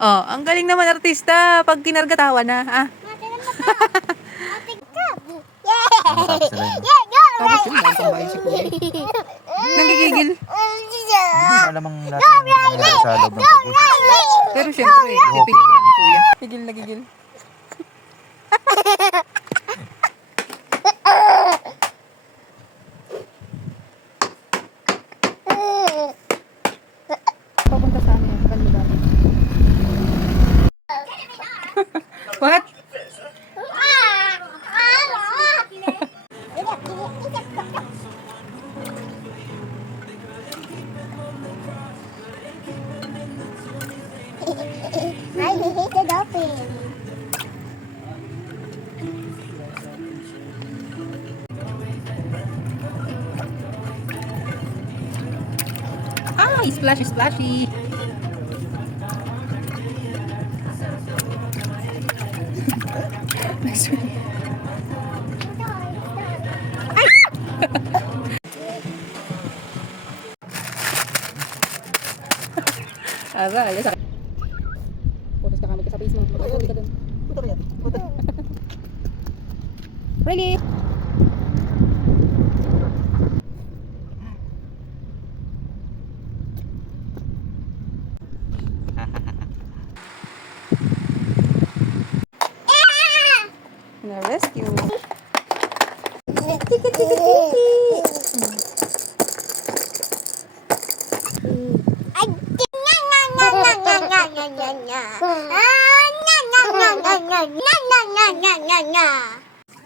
Oh, ang galing naman artista. Pag kinarga, tawa na. Ah. Tapos yun, nagtambahin si Kuya. Nanggigigil. Hindi mo alam ang lahat ng nangyayari sa loob ng pag-uwi. Pero syempre, pipigil na ni Kuya. Gigil na gigil. Papunta sa amin, kanila. What? I hate the dolphin. Ah, splashy, splashy. Nice one. Aba, alis ako. Putos ka kamay ka sa face mo. Mag-uwi ka dun. Really? Na-rescue.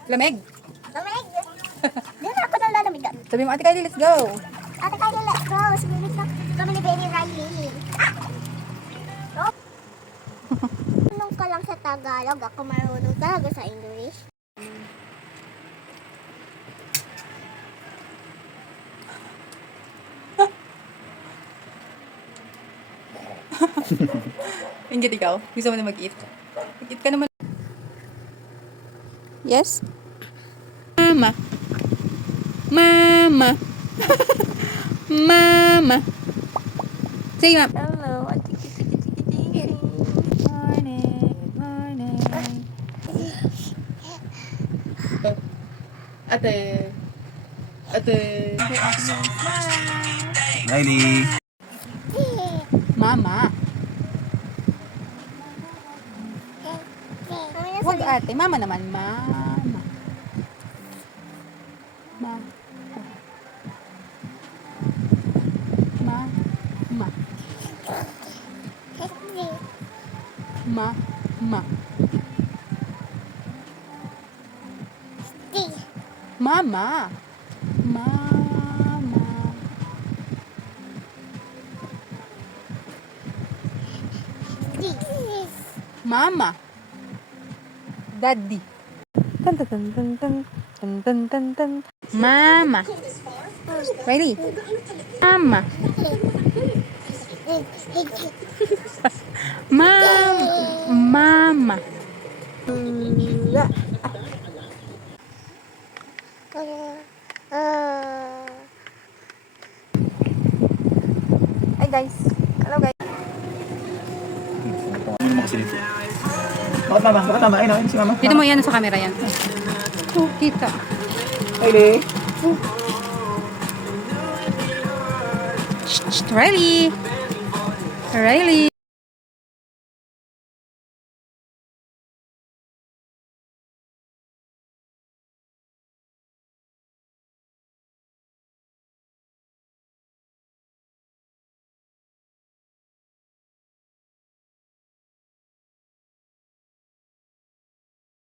Lamig. Di na ako nalalamigan. Sabi mo, Ate Kylie, let's go. Ate Kylie, let's go. Sumimit na kami ni Baby Riley. Oh. Marunong ka lang sa Tagalog. Ako marunong talaga sa English. Ingit ikaw. Gusto mo na mag-eat? Mag-eat ka naman. Yes? Mama. Mama. Mama. Say, ma'am. Hello. Morning. Morning. Ate. Ate. Riley. Mama. Huwag ate. Mama naman. Mama. Ma. Ma. Ma. Ma. Ma. Mama. Mama. Mama. Daddy. Tan tan tan tan tan tan tan tan tan. Mama. Riley. Mama. Mama. Hi guys. Hello guys. Ano mo kasi dito? Bakit mama? Bakit mama? Ayun, ayun si mama. Dito mo yan sa camera yan. Oh, kita. Riley. Shh, Riley. Riley.